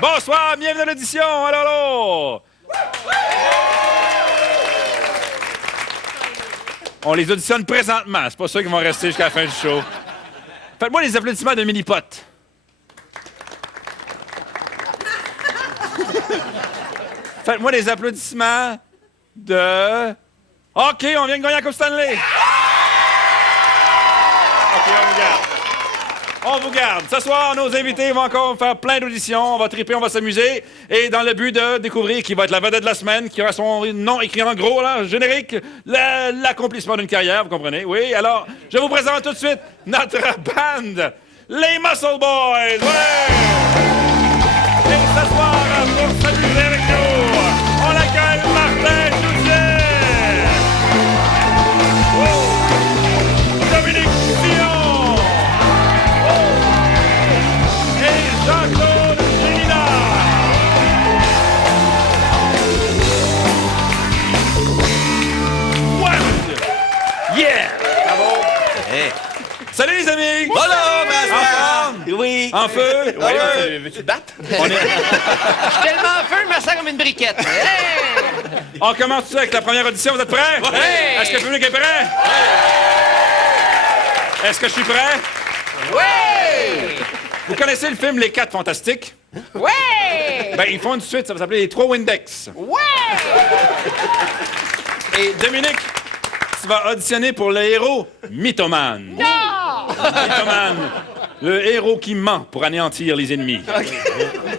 Bonsoir, bienvenue à l'audition. Allô, allô. On les auditionne présentement. C'est pas sûr qu'ils vont rester jusqu'à la fin du show. Faites-moi les applaudissements de Mini-Pot. Faites-moi les applaudissements de... OK, on vient de gagner la Coupe Stanley. OK, on vous garde. On vous garde. Ce soir, nos invités vont encore faire plein d'auditions. On va triper, on va s'amuser. Et dans le but de découvrir qui va être la vedette de la semaine, qui aura son nom écrit en gros, là, générique, l'accomplissement d'une carrière, vous comprenez? Oui, alors, je vous présente tout de suite notre band, les Muscle Boys. Ouais! Et ce soir, pour s'amuser avec nous, on accueille Martin Touzier. Dominique Fillon. Et Jean-Claude Gélinas. One! Yeah! Bravo! Hey. Salut les amis! Bonjour, En forme? Oui. En feu? Oui. Veux-tu te battre? On, Je suis tellement en feu, je me sens comme une briquette. Hey! on commence tout de suite avec la première audition. Vous êtes prêts? Oui. Est-ce que le public est prêt? Oui. Est-ce que je suis prêt? Ouais! Vous connaissez le film Les 4 Fantastiques? Ouais! Ben, ils font une suite, ça va s'appeler Les 3 Windex. Ouais! Et Dominique, tu vas auditionner pour le héros Mythomane. Non! Mythomane, le héros qui ment pour anéantir les ennemis.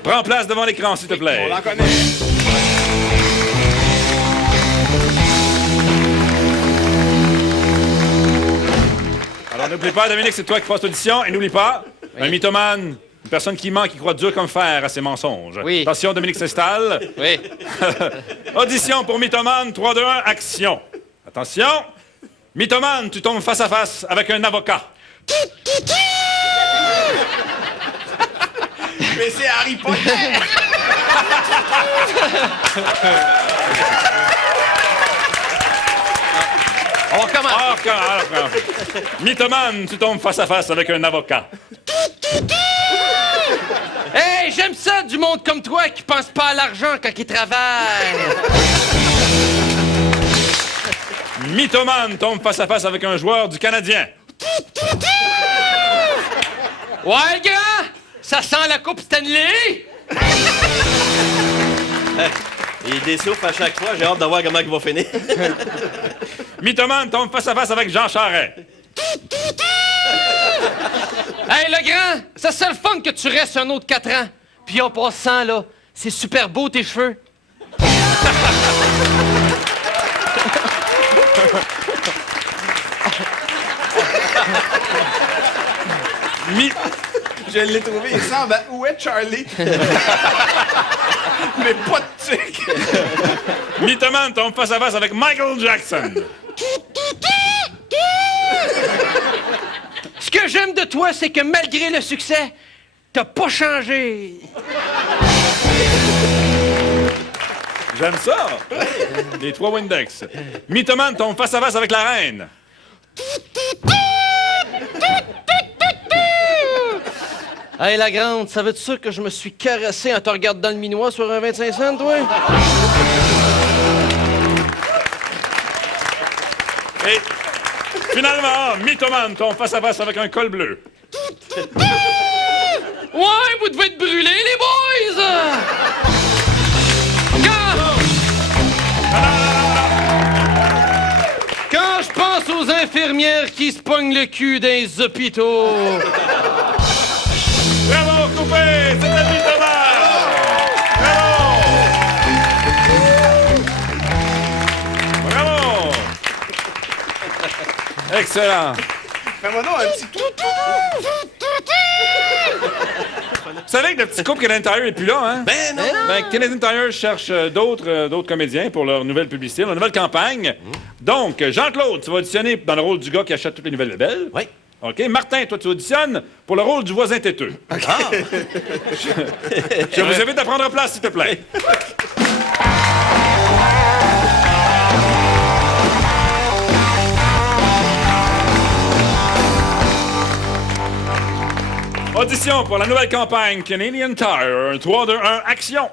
Prends place devant l'écran, s'il te plaît. On en connaît. Alors, n'oublie pas, Dominique, c'est toi qui fasses l'audition. Et n'oublie pas, un mythomane, une personne qui ment, qui croit dur comme fer à ses mensonges. Oui. Attention, Dominique s'installe. Oui. Audition pour mythomane, 3, 2, 1, action. Attention. Mythomane, tu tombes face à face avec un avocat. Mais c'est Harry Potter. On recommence. Alors. Mythomane, tu tombes face à face avec un avocat. Hey, j'aime ça, du monde comme toi qui pense pas à l'argent quand il travaille. Mythomane tombe face à face avec un joueur du Canadien. Ouais, le gars! Ça sent la Coupe Stanley! Il dessouffle à chaque fois, j'ai hâte de voir comment il va finir. Mythomane tombe face à face avec Jean Charest. Hey, le grand! Ça serait le fun que tu restes un autre 4 ans. Puis en passant, là, c'est super beau tes cheveux. Je l'ai trouvé, il ressemble à Où est Charlie? Mais pas de tic. Mythomane tombe face à face avec Michael Jackson. Ce que j'aime de toi, c'est que malgré le succès, t'as pas changé. J'aime ça. Les 3 Windex. Mythomane tombe face à face avec la reine. Hey, la grande, ça veut-tu dire que je me suis caressé en te regardant dans le minois sur un 25 cents, toi? Et finalement, Mythomane tombe face à face avec un col bleu. Ouais, vous devez être brûlés, les boys! Quand je pense aux infirmières qui se pognent le cul dans les hôpitaux... Bravo, coupé! C'était Mythomane! Bravo! Bravo! Excellent! Fais-moi donc un petit tout. Vous savez que le petit couple Canadian Tire est plus là, hein? Ben non. Ben, Canadian Tire cherche d'autres comédiens pour leur nouvelle publicité, leur nouvelle campagne. Donc, Jean-Claude, tu vas auditionner dans le rôle du gars qui achète toutes les nouvelles bébelles. Oui. OK. Martin, toi, tu auditionnes pour le rôle du voisin têteux. Ah. Je vous invite à prendre place, s'il te plaît. Audition pour la nouvelle campagne Canadian Tire. 3, 2, 1, action!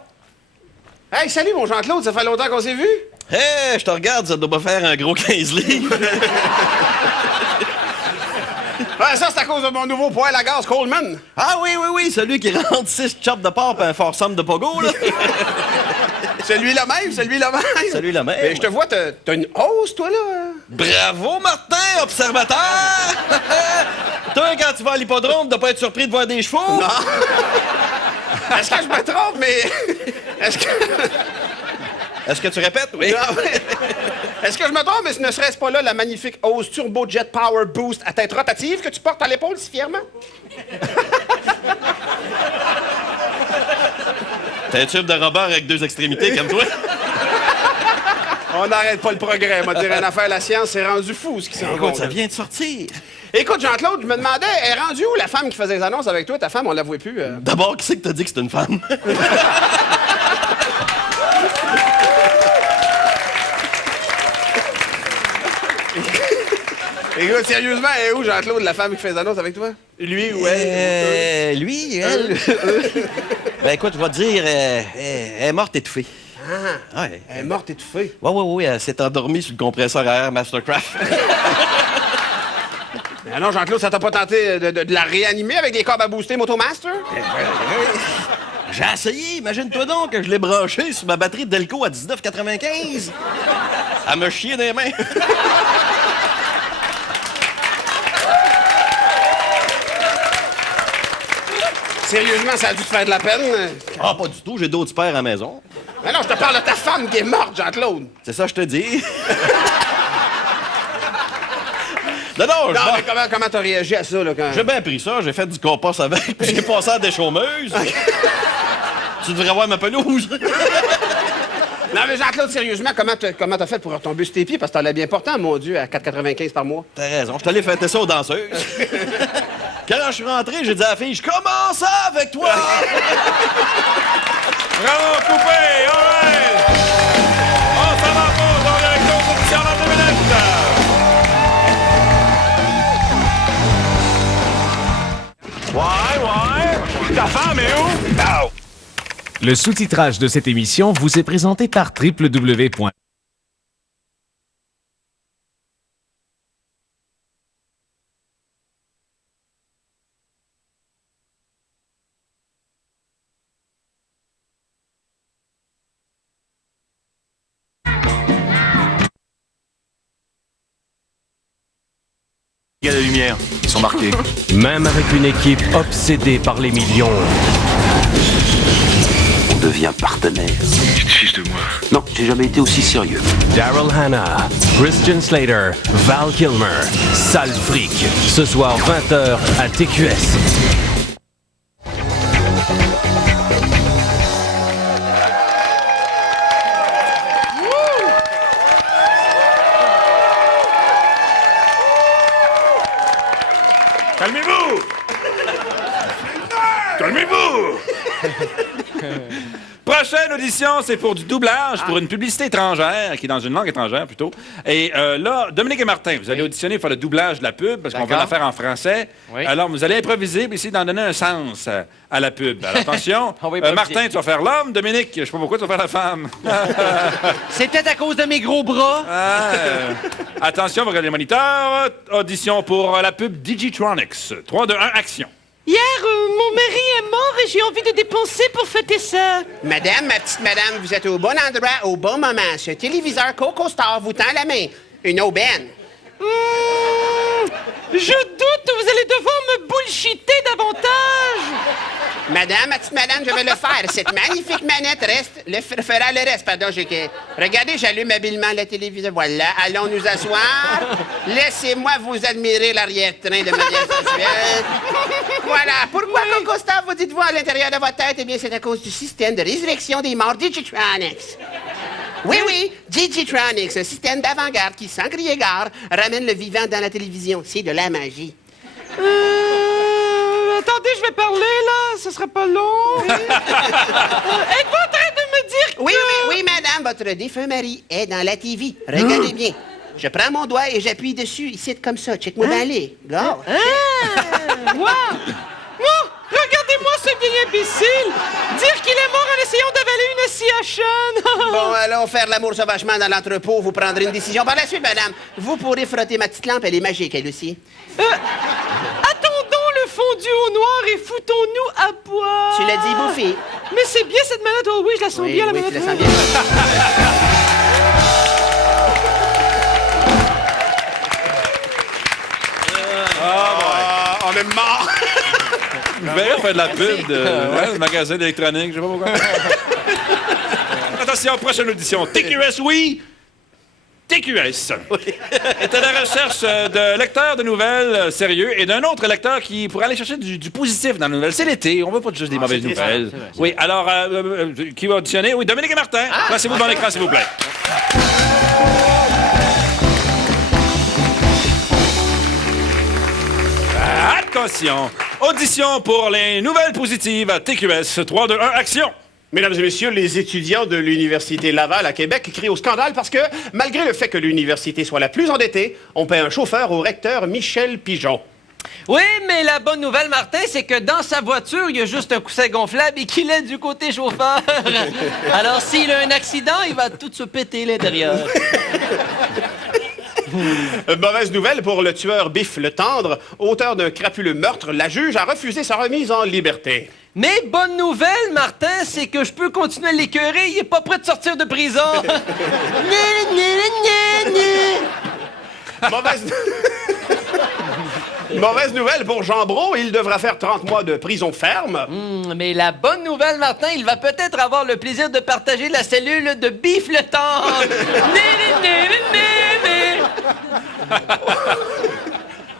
Hey, salut, mon Jean-Claude, ça fait longtemps qu'on s'est vu? Hé, je te regarde, ça doit pas faire un gros 15 livres. Ouais, ça, c'est à cause de mon nouveau poêle à gaz Coleman. Ah oui, celui qui rentre 6 chops de porc et un foursome de pogo, là. Celui-là même. Celui-là même. Mais je te vois, t'as une hausse, toi, là. Bravo, Martin, observateur! Toi, quand tu vas à l'hippodrome, tu dois pas être surpris de voir des chevaux? Non. Est-ce que je me trompe, mais... Est-ce que tu répètes? Oui. Ah, ouais. Est-ce que je me trompe, mais ce ne serait-ce pas là la magnifique hausse Turbo Jet Power Boost à tête rotative que tu portes à l'épaule si fièrement? T'as un tube de Robert avec 2 extrémités comme toi? On n'arrête pas le progrès, m'a dit une affaire, la science, c'est rendu fou ce qui s'en Écoute, ça vient de sortir. Écoute, Jean-Claude, je me demandais, elle est rendue où la femme qui faisait les annonces avec toi? Ta femme, on la voit plus. D'abord, qui c'est que t'as dit que c'est une femme? Écoute, sérieusement, elle est où, Jean-Claude, la femme qui fait les annonces avec toi? Lui ou elle? Lui, elle. Ben écoute, je vais te dire, elle est morte étouffée. Ah, Ouais. elle est morte étouffée. Oui, elle s'est endormie sur le compresseur à air Mastercraft. Mais non, Jean-Claude, ça t'a pas tenté de la réanimer avec des câbles à booster Motomaster? J'ai essayé, imagine-toi donc que je l'ai branché sur ma batterie de Delco à 19,95. Elle me chier des mains. Sérieusement, ça a dû te faire de la peine? Ah, pas du tout, j'ai d'autres pères à la maison. Mais non, je te parle de ta femme qui est morte, Jean-Claude. C'est ça, je te dis. Non, Non, mais comment t'as réagi à ça, là, quand... J'ai bien pris ça, j'ai fait du compost avec, puis j'ai passé à des chômeuses. Tu devrais voir ma pelouse. Non, mais Jean-Claude, sérieusement, comment t'as fait pour retomber sur tes pieds? Parce que t'en as bien portant, mon Dieu, à 4,95 par mois. T'as raison, je t'allais fêter ça aux danseuses. Quand je suis rentré, j'ai dit à la fille, je commence avec toi! Bravo, coupé! All right! On s'en va en pause, on revient avec d'autres auditions dans 2 minutes! Ouais, ta femme est où? Non! Le sous-titrage de cette émission vous est présenté par www. Il y a la lumière, ils sont marqués. Même avec une équipe obsédée par les millions, On devient partenaire. Tu te fiches de moi. Non, j'ai jamais été aussi sérieux. Daryl Hannah, Christian Slater, Val Kilmer, Sale Fric, ce soir 20h à TQS. Calmez-vous! Calmez-vous! Prochaine audition, c'est pour du doublage, pour une publicité étrangère, qui est dans une langue étrangère plutôt. Et là, Dominique et Martin, vous allez auditionner pour le doublage de la pub, parce qu'on va la faire en français. Oui. Alors, vous allez improviser, puis essayer d'en donner un sens à la pub. Alors, attention, On va improviser. Martin, tu vas faire l'homme. Dominique, je sais pas pourquoi tu vas faire la femme. C'est peut-être à cause de mes gros bras. Attention, vous regardez les moniteurs. Audition pour la pub Digitronics. 3, 2, 1, action. Hier, mon mari est mort et j'ai envie de dépenser pour fêter ça. Madame, ma petite madame, vous êtes au bon endroit, au bon moment. Ce téléviseur Coco Star vous tend la main. Une aubaine. Je doute, vous allez devoir me bullshiter davantage. Madame, ma petite madame, je vais le faire. Cette magnifique manette fera le reste. Pardon, Regardez, j'allume habilement la télévision. Voilà, allons nous asseoir. Laissez-moi vous admirer l'arrière-train de manière sensuelle. Voilà. Pourquoi Coco Star, vous dites-vous à l'intérieur de votre tête? Eh bien, c'est à cause du système de résurrection des morts Digitronics. Oui, Digitronics, un système d'avant-garde qui, sans crier gare, ramène le vivant dans la télévision. C'est de la magie. Attendez, je vais parler, là. Ce sera pas long. Êtes-vous en train de me dire que... Oui, madame, votre défunt mari est dans la TV. Regardez bien. Je prends mon doigt et j'appuie dessus, ici, comme ça. Check-moi dans les. Go. Moi? difficile. Dire qu'il est mort en essayant d'avaler une scie à chaîne. Bon, allons faire l'amour sauvagement dans l'entrepôt. Vous prendrez une décision par la suite, madame. Vous pourrez frotter ma petite lampe, elle est magique, elle aussi. Attendons le fondu au noir et foutons-nous à poil. Tu l'as dit, Bouffy. Mais c'est bien cette manette. Oh oui, je la sens bien, la oui, manette. tu la sens bien. On est mort! Vous verrez faire de la pub de magasin d'électronique, je sais pas pourquoi. Attention, prochaine audition. TQS, oui! TQS est à la recherche de lecteurs de nouvelles sérieux et d'un autre lecteur qui pourrait aller chercher du positif dans les nouvelles. C'est l'été, on veut pas juste des mauvaises nouvelles. Oui, alors, qui va auditionner? Oui, Dominique et Martin. Placez-vous devant l'écran, s'il vous plaît. Attention! Audition pour les nouvelles positives à TQS. 3, 2, 1, action! Mesdames et messieurs, les étudiants de l'Université Laval à Québec crient au scandale parce que, malgré le fait que l'université soit la plus endettée, on paie un chauffeur au recteur Michel Pigeon. Oui, mais la bonne nouvelle, Martin, c'est que dans sa voiture, il y a juste un coussin gonflable et qu'il est du côté chauffeur. Alors, s'il a un accident, il va tout se péter l'intérieur. Mauvaise nouvelle pour le tueur Biff le Tendre, auteur d'un crapuleux meurtre. La juge a refusé sa remise en liberté. Mais bonne nouvelle, Martin, c'est que je peux continuer à l'écœurer. Il est pas prêt de sortir de prison. Mauvaise nouvelle pour Jean Brault, il devra faire 30 mois de prison ferme. Mais la bonne nouvelle, Martin, il va peut-être avoir le plaisir de partager la cellule de Biff le Tendre.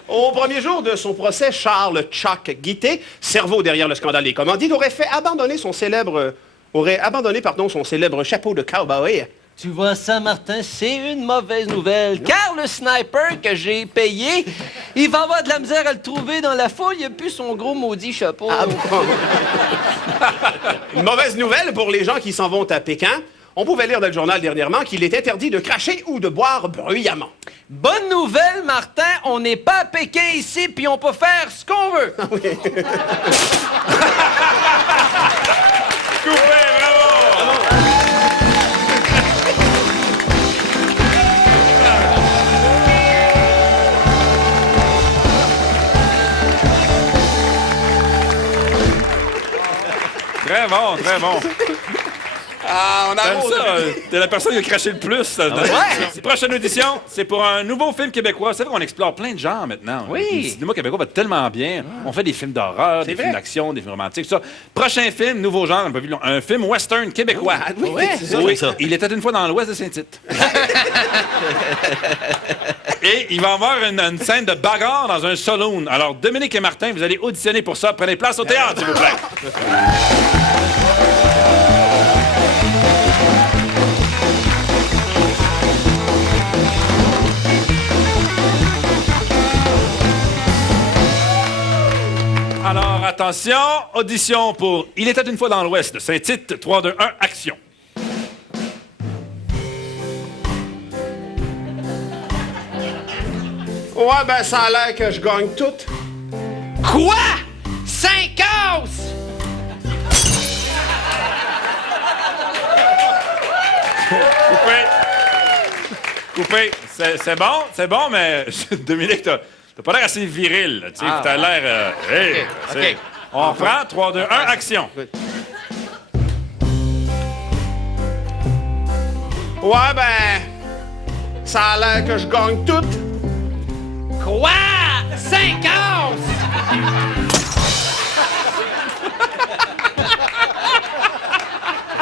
Au premier jour de son procès, Charles Chuck Guité, cerveau derrière le scandale des commandites, aurait abandonné son célèbre chapeau de cowboy. Tu vois ça, Martin, c'est une mauvaise nouvelle. Car le sniper que j'ai payé, il va avoir de la misère à le trouver dans la foule. Il a plus son gros maudit chapeau. Mauvaise nouvelle pour les gens qui s'en vont à Pékin. On pouvait lire dans le journal dernièrement qu'il est interdit de cracher ou de boire bruyamment. Bonne nouvelle, Martin, on n'est pas à Pékin ici, puis on peut faire ce qu'on veut. Coupé, bravo! Très bon, très bon. Ah, on a T'aimes ça? T'es la personne qui a craché le plus. Prochaine audition, c'est pour un nouveau film québécois. C'est vrai qu'on explore plein de genres maintenant. Oui. Le cinéma québécois va tellement bien. On fait des films d'horreur, des films d'action, des films romantiques, tout ça. Prochain film, nouveau genre, on n'a pas vu long. Un film western québécois. Oui, ça. Il était une fois dans l'ouest de Saint-Tite. Et il va y avoir une scène de bagarre dans un saloon. Alors, Dominique et Martin, vous allez auditionner pour ça. Prenez place au théâtre, s'il vous plaît. Alors, attention, audition pour Il était une fois dans l'Ouest de Saint-Tite. 3, 2, 1, action. Ouais, ben ça a l'air que je gagne tout. Quoi? 5 os! Coupé. C'est bon, mais Dominique, t'as pas l'air assez viril. Là, t'as l'air... hey, OK. On reprend. 3, 2, 1, action. Ouais, ben ça a l'air que je gagne tout. Quoi? 5 os!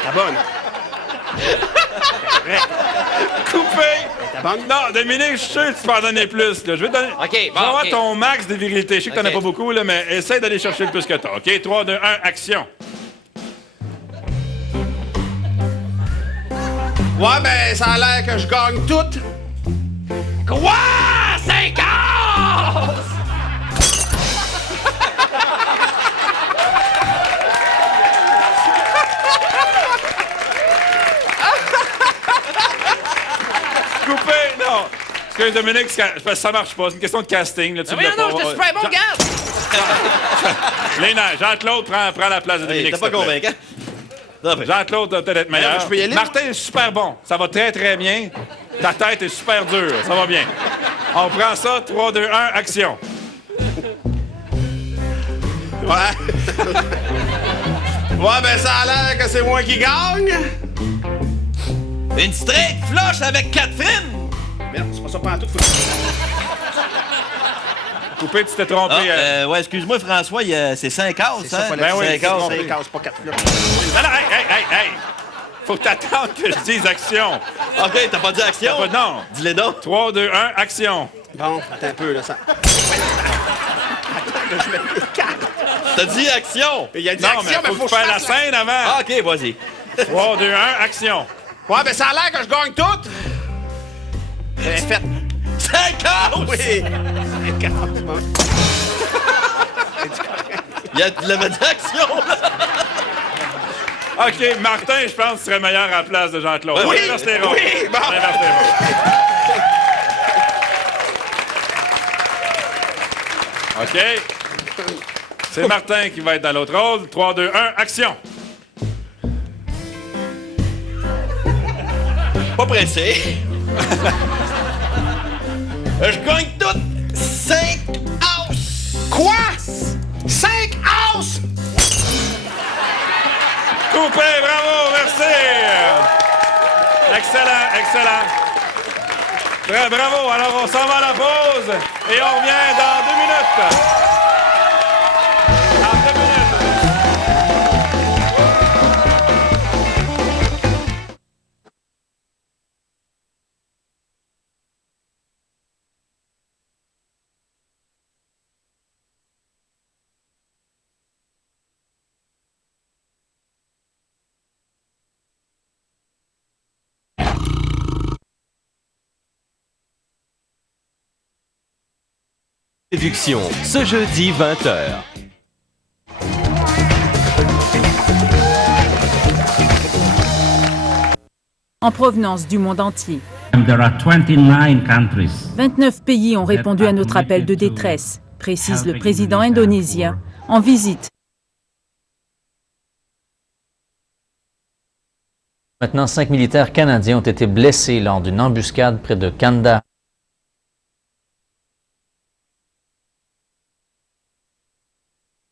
La bonne. Coupé. La bonne. Non, Dominique, je suis sûr que tu peux en donner plus. Là. Je vais te donner... OK, Je vais bon, avoir OK. ton max de virilité. Je sais que t'en as OK. pas beaucoup, là, mais essaie d'aller chercher le plus que t'as. OK? 3, 2, 1, action. Ouais, ben ça a l'air que je gagne tout. Quoi? 5 os! Coupé, non. Parce que Dominique, parce que ça marche pas. C'est une question de casting. Là, tu Oui, l'as non, pas. je te super bon, garde! Les nerfs. Jean-Claude prend la place de Hey, Dominique. t'es pas s'il te plaît. convaincant? Non, mais- Jean-Claude doit peut-être être meilleur. Je peux y aller? Martin est super bon. Ça va très, très bien. Ta tête est super dure. Ça va bien. On prend ça. 3, 2, 1, action. Ouais. Ouais, ben ça a l'air que c'est moi qui gagne. Une straight flush avec Catherine! Merde, c'est pas ça pas en tout. Coupé, tu t'es trompé. Ouais, excuse-moi, François, c'est 5 cases, C'est ça, hein? fallait Ben oui, que c'est c'est trompé. 5 cases, pas 4 fleurs. Non, non, hey! Faut que t'attendes que je dise action. OK, t'as pas dit action? T'as pas- non. Dis-les donc. 3, 2, 1, action. Bon, attends un peu, là, ça. Attends, je mets les cartes. T'as dit action! Il a dit Non, action, mais faut que que tu je fasses la fasse scène avant. Ah, OK, vas-y. 3, 2, 1, action. Ouais, ben ça a l'air que je gagne tout. J'avais fait. 5 cases! Oui. 5 cases, bon. Il avait dit action, là. OK, Martin, je pense que tu serais meilleur à la place de Jean-Claude. Oui, On inverse les rôles. oui, bon. On inverse les rôles. OK. C'est Martin qui va être dans l'autre rôle. 3, 2, 1, action. Pas pressé. Je gagne tout. 5 house. Quoi? 5 house? Coupé, bravo, merci. Excellent. Très bravo. Alors, on s'en va à la pause et on revient dans 2 minutes. Dans 2 minutes. Séduction, ce jeudi 20h. En provenance du monde entier. There are 29 countries. 29 pays ont répondu à notre appel de détresse, précise le président indonésien, en visite. Maintenant, 5 militaires canadiens ont été blessés lors d'une embuscade près de Kanda.